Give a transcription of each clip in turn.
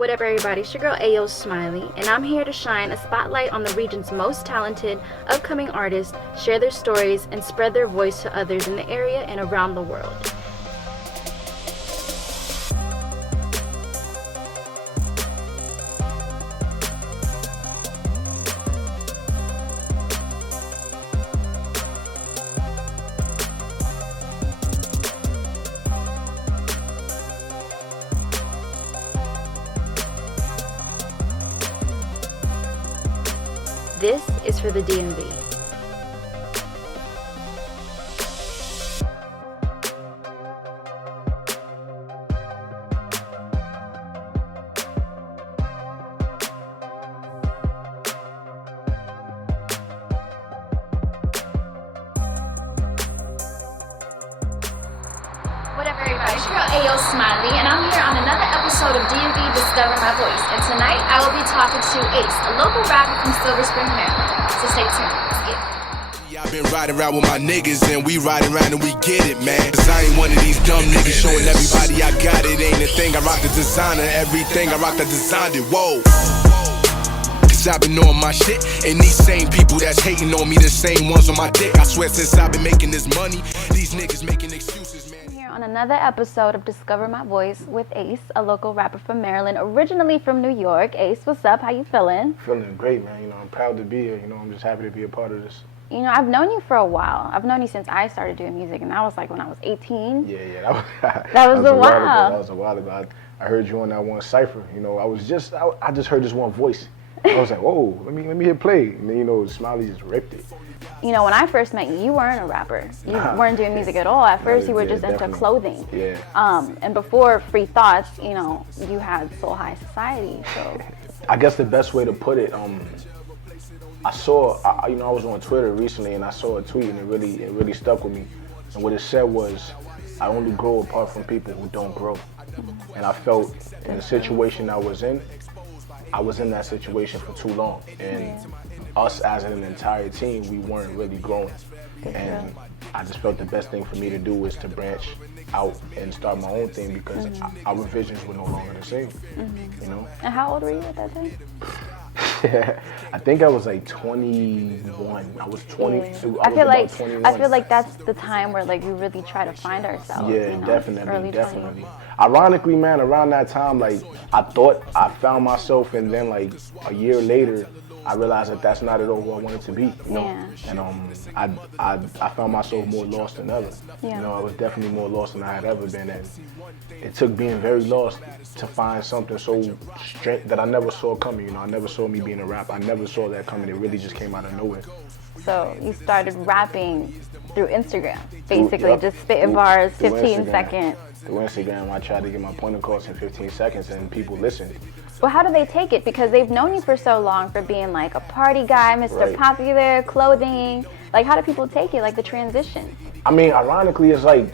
What up, everybody? It's your girl A.O. Smiley, and I'm here to shine a spotlight on the region's most talented upcoming artists, share their stories, and spread their voice to others in the area and around the world. This is for the DMV. What up, everybody? It's your girl A.O. Smiley, and I'm here on another episode of DMV Discover My Voice. And tonight, I will be talking to A.C.E, a local rapper from Silver Spring, Maryland. So stay tuned. Let's get it. I've been riding around with my niggas and we riding around and we get it, man. Cause I ain't one of these dumb niggas showing everybody I got it. Ain't a thing, I rock the designer, everything I rock the designed it, whoa. Cause I've been on my shit, and these same people that's hating on me, the same ones on my dick. I swear since I've been making this money, these niggas making excuses, man. Here on another episode of Discover My Voice with A.C.E, a local rapper from Maryland, originally from New York. A.C.E, what's up? How you feeling? Feeling great, man. You know, I'm proud to be here. You know, I'm just happy to be a part of this. You know, I've known you for a while. I've known you since I started doing music, and that was like when I was 18. Yeah, That was a while ago. That was a while ago. I heard you on that one cipher. You know, I just heard this one voice. I was like, whoa, let me hit play. And then, you know, Smiley just ripped it. You know, when I first met you, you weren't a rapper. You weren't doing music at all. At first, you were just into definitely. clothing. Yeah. And before Free Thoughts, you know, you had Soul High Society. So I guess the best way to put it, I was on Twitter recently and I saw a tweet and it really stuck with me. And what it said was, I only grow apart from people who don't grow. And I felt in the situation I was in that situation for too long. And us as an entire team, we weren't really growing. And I just felt the best thing for me to do was to branch out and start my own thing because our visions were no longer the same, you know? And how old were you at that time? I think I was like 21. I was 22. I feel like that's the time where like we really try to find ourselves. Yeah, you know? definitely. Ironically, man, around that time, like I thought I found myself, and then like a year later, I realized that that's not at all who I wanted to be. You know? Yeah. And I found myself more lost than ever. Yeah. You know, I was definitely more lost than I had ever been, and it took being very lost to find something so straight that I never saw coming. You know, I never saw me being a rapper. I never saw that coming. It really just came out of nowhere. So you started rapping through Instagram, basically, just spitting bars, 15 seconds. Through Instagram, I tried to get my point across in 15 seconds, and people listened. Well, how do they take it? Because they've known you for so long for being like a party guy, Mr. Popular, clothing. Like, how do people take it, like the transition? I mean, ironically, it's like,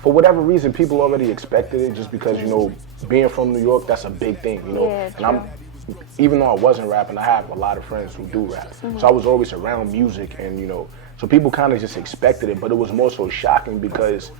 for whatever reason, people already expected it just because, you know, being from New York, that's a big thing, you know? Yeah, and even though I wasn't rapping, I have a lot of friends who do rap. So I was always around music and, you know, so people kind of just expected it, but it was more so shocking because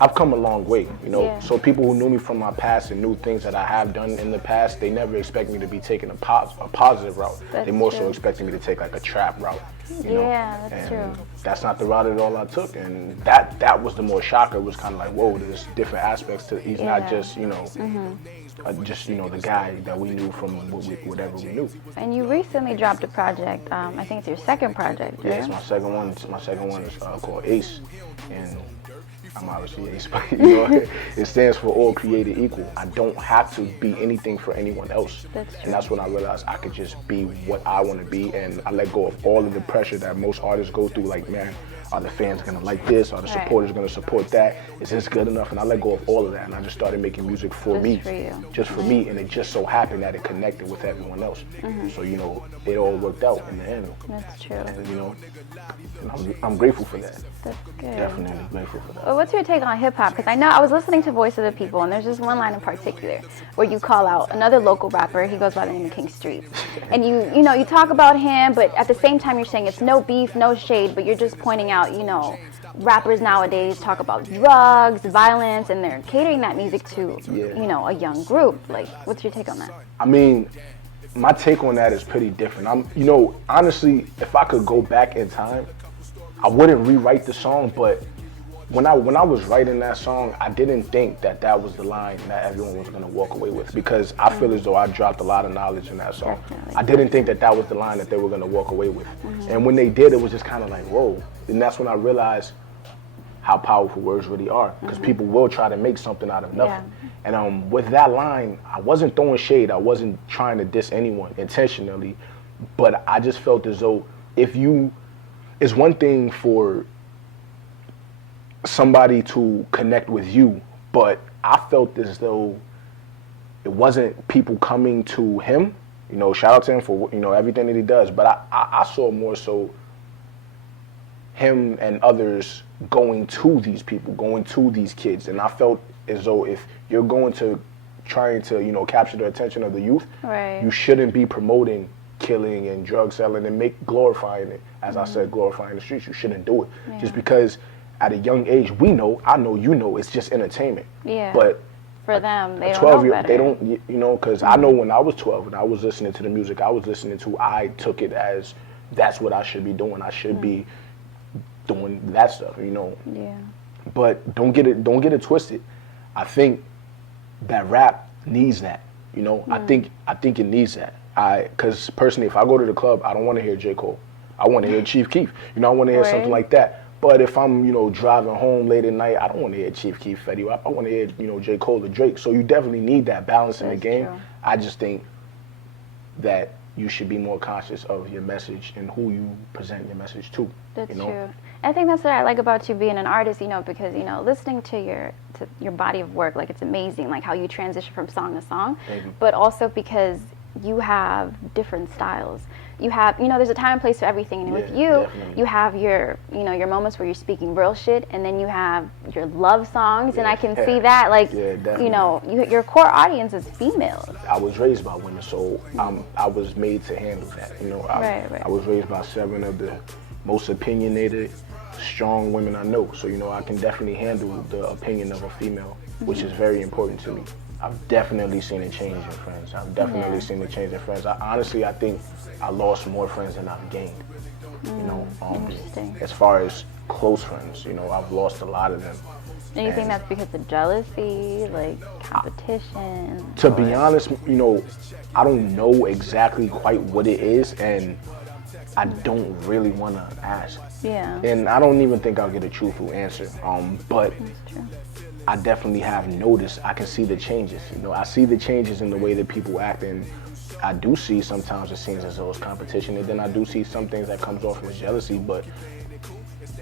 I've come a long way, you know. So people who knew me from my past and knew things that I have done in the past, they never expect me to be taking a positive route. They more so expected me to take like a trap route. You know? That's true. That's not the route at all I took, and that was the more shocker. It was kind of like, whoa, there's different aspects to it. He's not just, you know, just, you know, the guy that we knew from whatever we knew. And you recently dropped a project. I think it's your second project. Yeah, it's my second one. My second one is called A.C.E, and I'm obviously A.C.E, but, you know, it stands for All Created Equal. I don't have to be anything for anyone else. And that's when I realized I could just be what I want to be, and I let go of all of the pressure that most artists go through, like, man, are the fans gonna like this? Are the supporters gonna support that? Is this good enough? And I let go of all of that, and I just started making music for me, just for me, and it just so happened that it connected with everyone else. So, you know, it all worked out in the end. That's true. And, you know, I'm grateful for that. That's good. Definitely grateful for that. Well, what's your take on hip hop? Because I know I was listening to Voice of the People, and there's just one line in particular where you call out another local rapper. He goes by the name of King Street, and you know, you talk about him, but at the same time you're saying it's no beef, no shade, but you're just pointing out now, rappers nowadays talk about drugs, violence, and they're catering that music to, a young group. Like, what's your take on that? I mean, my take on that is pretty different. Honestly, if I could go back in time, I wouldn't rewrite the song, but when I was writing that song, I didn't think that was the line that everyone was going to walk away with, because I feel as though I dropped a lot of knowledge in that song. Definitely. I didn't think that was the line that they were going to walk away with. And when they did, it was just kind of like, whoa. And that's when I realized how powerful words really are, because people will try to make something out of nothing. Yeah. And with that line, I wasn't throwing shade. I wasn't trying to diss anyone intentionally, but I just felt as though it's one thing for somebody to connect with you, but I felt as though it wasn't people coming to him. Shout out to him for everything that he does, but I saw more so him and others going to these people, going to these kids, and I felt as though if you're going to trying to capture the attention of the youth, right, you shouldn't be promoting killing and drug selling and glorifying it. As I said, glorifying the streets. You shouldn't do it just because at a young age, I know, it's just entertainment. Yeah. But for them, they don't 12 know better. They don't, because I know when I was 12 and I was listening to the music I was listening to, I took it as that's what I should be doing. I should be doing that stuff, Yeah. But don't get it twisted. I think that rap needs that, I think it needs that. Because personally, if I go to the club, I don't want to hear J. Cole. I want to hear Chief Keef. I want to hear something like that. But if I'm, driving home late at night, I don't want to hear Chief Keef, Fetty. I want to hear, J. Cole or Drake. So you definitely need that balance in the game. True. I just think that you should be more conscious of your message and who you present your message to. That's true. I think that's what I like about you being an artist, because, listening to your body of work, like, it's amazing, like, how you transition from song to song. But also because you have different styles. You have, there's a time and place for everything. And with you, definitely. You have your, your moments where you're speaking real shit, and then you have your love songs, and I can see that, like, your core audience is females. I was raised by women, so I was made to handle that. I was raised by 7 of the most opinionated, strong women I know. So, I can definitely handle the opinion of a female, which is very important to me. I've definitely seen a change in friends. I think I lost more friends than I've gained. As far as close friends, I've lost a lot of them. And you think that's because of jealousy, like competition? To be honest, I don't know exactly quite what it is, and I don't really want to ask. Yeah. And I don't even think I'll get a truthful answer. But that's true. I definitely have noticed. I can see the changes. I see the changes in the way that people act, and I do see sometimes it seems as though it's competition, and then I do see some things that comes off as jealousy. But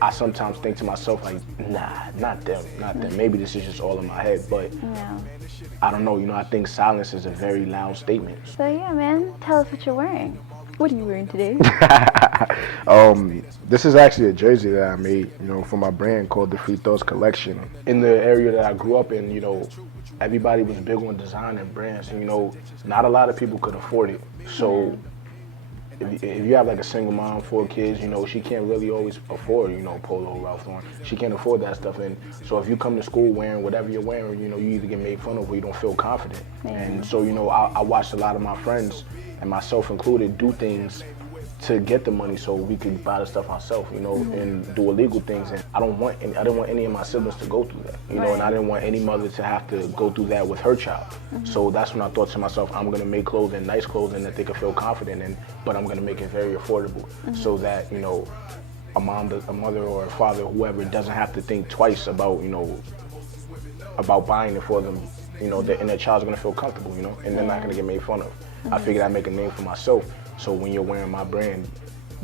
I sometimes think to myself, like, nah, not them. Maybe this is just all in my head. But I don't know. I think silence is a very loud statement. So yeah, man, tell us what you're wearing. What are you wearing today? This is actually a jersey that I made, for my brand called the Free Thoughts Collection. In the area that I grew up in, everybody was big on design and brands, and not a lot of people could afford it. So if you have like a single mom, 4 kids, she can't really always afford, Polo, Ralph Lauren. She can't afford that stuff. And so if you come to school wearing whatever you're wearing, you either get made fun of or you don't feel confident. And so, I watched a lot of my friends, and myself included, do things to get the money so we could buy the stuff ourselves, and do illegal things. And I didn't want any of my siblings to go through that, and I didn't want any mother to have to go through that with her child. So that's when I thought to myself, I'm gonna make clothing, nice clothing that they can feel confident in, but I'm gonna make it very affordable, so that, a mother or a father, whoever, doesn't have to think twice about, about buying it for them, and their child's gonna feel comfortable, and they're not gonna get made fun of. I figured I'd make a name for myself, so when you're wearing my brand,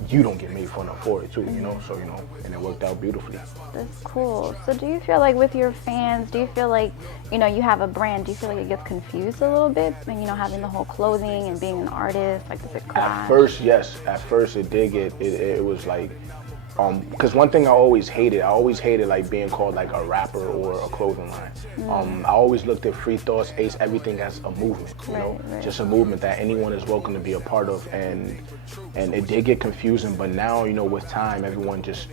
you don't get made fun of for it too, so, and it worked out beautifully. That's cool. So do you feel like with your fans, do you feel like, you have a brand, do you feel like it gets confused a little bit? And, having the whole clothing and being an artist, like, does it clash? At first, yes. At first, it did get, it was like, Because one thing I always hated like being called like a rapper or a clothing line. I always looked at Free Thoughts, Ace, everything as a movement, you know, just a movement that anyone is welcome to be a part of. And it did get confusing, but now, you know, with time, everyone just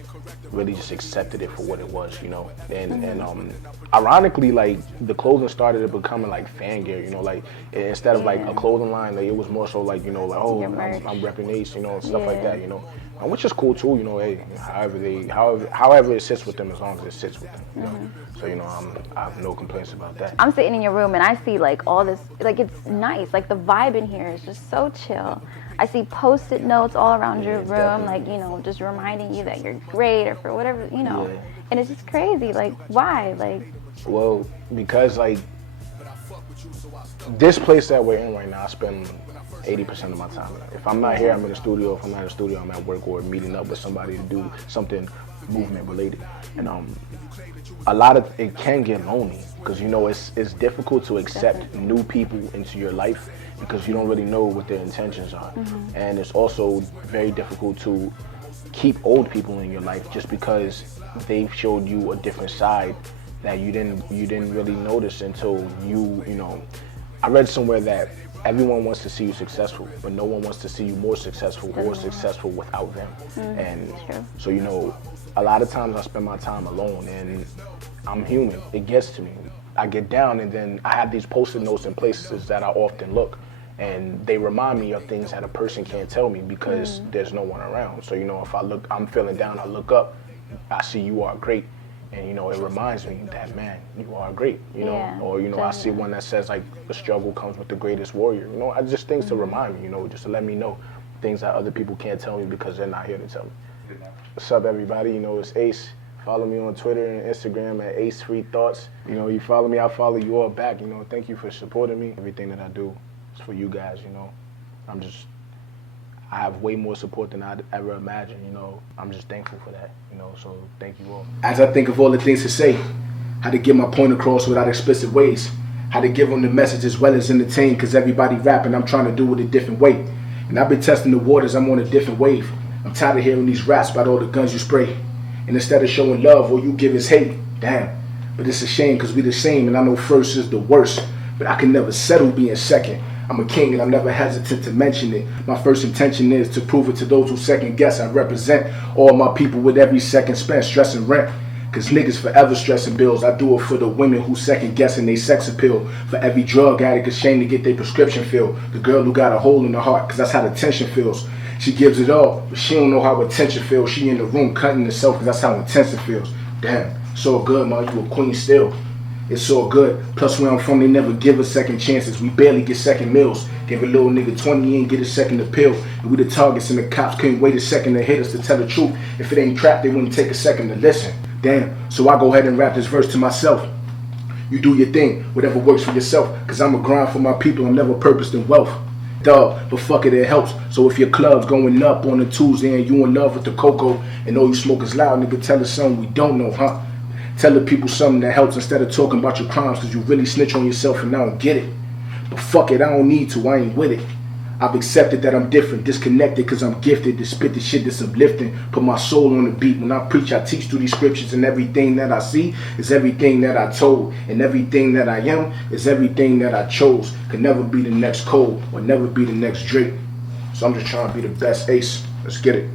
really just accepted it for what it was, you know. And ironically, like the clothing started becoming like fan gear, you know, like instead of like a clothing line, like it was more so like, you know, like, oh, I'm repping Ace, you know, stuff like that, you know. Which is cool too, you know. Hey, however it sits with them, as long as it sits with them, you know. So, you know, I have no complaints about that. I'm sitting in your room and I see like all this, like it's nice, like the vibe in here is just so chill. I see Post-it notes all around your room, definitely. Like, you know, just reminding you that you're great or for whatever, you know. Yeah. And it's just crazy, like why, like? Well, because like this place that we're in right now, I spend 80% of my time. If I'm not here, I'm in the studio. If I'm not in the studio, I'm at work or meeting up with somebody to do something movement related. And a lot of it can get lonely because, you know, it's difficult to accept new people into your life because you don't really know what their intentions are. And it's also very difficult to keep old people in your life just because they've showed you a different side that you didn't really notice until you know. I read somewhere that everyone wants to see you successful, but no one wants to see you more successful or successful without them. And so, you know, a lot of times I spend my time alone, and I'm human. It gets to me. I get down, and then I have these Post-it notes in places that I often look, and they remind me of things that a person can't tell me because there's no one around. So, you know, if I'm feeling down, I look up, I see you are great. And, you know, it reminds me that, man, you are great, you know, or, you know, definitely. I see one that says, like, the struggle comes with the greatest warrior. You know, just things to remind me, you know, just to let me know things that other people can't tell me because they're not here to tell me. What's up, everybody? You know, it's Ace. Follow me on Twitter and Instagram at Ace Free Thoughts. You know, you follow me, I'll follow you all back. You know, thank you for supporting me. Everything that I do is for you guys, you know. I have way more support than I'd ever imagined, you know. I'm just thankful for that, you know, so thank you all. As I think of all the things to say, how to get my point across without explicit ways, how to give them the message as well as entertain, because everybody rapping, I'm trying to do it a different way. And I've been testing the waters, I'm on a different wave. I'm tired of hearing these raps about all the guns you spray. And instead of showing love, all you give is hate. Damn, but it's a shame because we the same, and I know first is the worst, but I can never settle being second. I'm a king and I'm never hesitant to mention it. My first intention is to prove it to those who second guess. I represent all my people with every second spent stressing rent. Cause niggas forever stressing bills. I do it for the women who second guessing they sex appeal. For every drug addict ashamed to get their prescription filled. The girl who got a hole in her heart, cause that's how the tension feels. She gives it all, but she don't know how attention feels. She in the room cutting herself cause that's how intense it feels. Damn, so good, man, you a queen still. It's all good. Plus where I'm from, they never give us second chances. We barely get second meals. Give a little nigga 20 and get a second appeal. And we the targets and the cops couldn't wait a second to hit us to tell the truth. If it ain't trapped, they wouldn't take a second to listen. Damn, so I go ahead and rap this verse to myself. You do your thing, whatever works for yourself. Cause I'm a grind for my people, I'm never purposed in wealth. Dog, but fuck it, it helps. So if your club's going up on a Tuesday and you in love with the cocoa and all you smoke is loud, nigga, tell us something we don't know, huh? Tell the people something that helps instead of talking about your crimes cause you really snitch on yourself and I don't get it. But fuck it, I don't need to, I ain't with it. I've accepted that I'm different, disconnected cause I'm gifted to spit the shit that's uplifting. Put my soul on the beat. When I preach, I teach through these scriptures, and everything that I see is everything that I told. And everything that I am is everything that I chose. Could never be the next Cole or never be the next Drake. So I'm just trying to be the best Ace. Let's get it.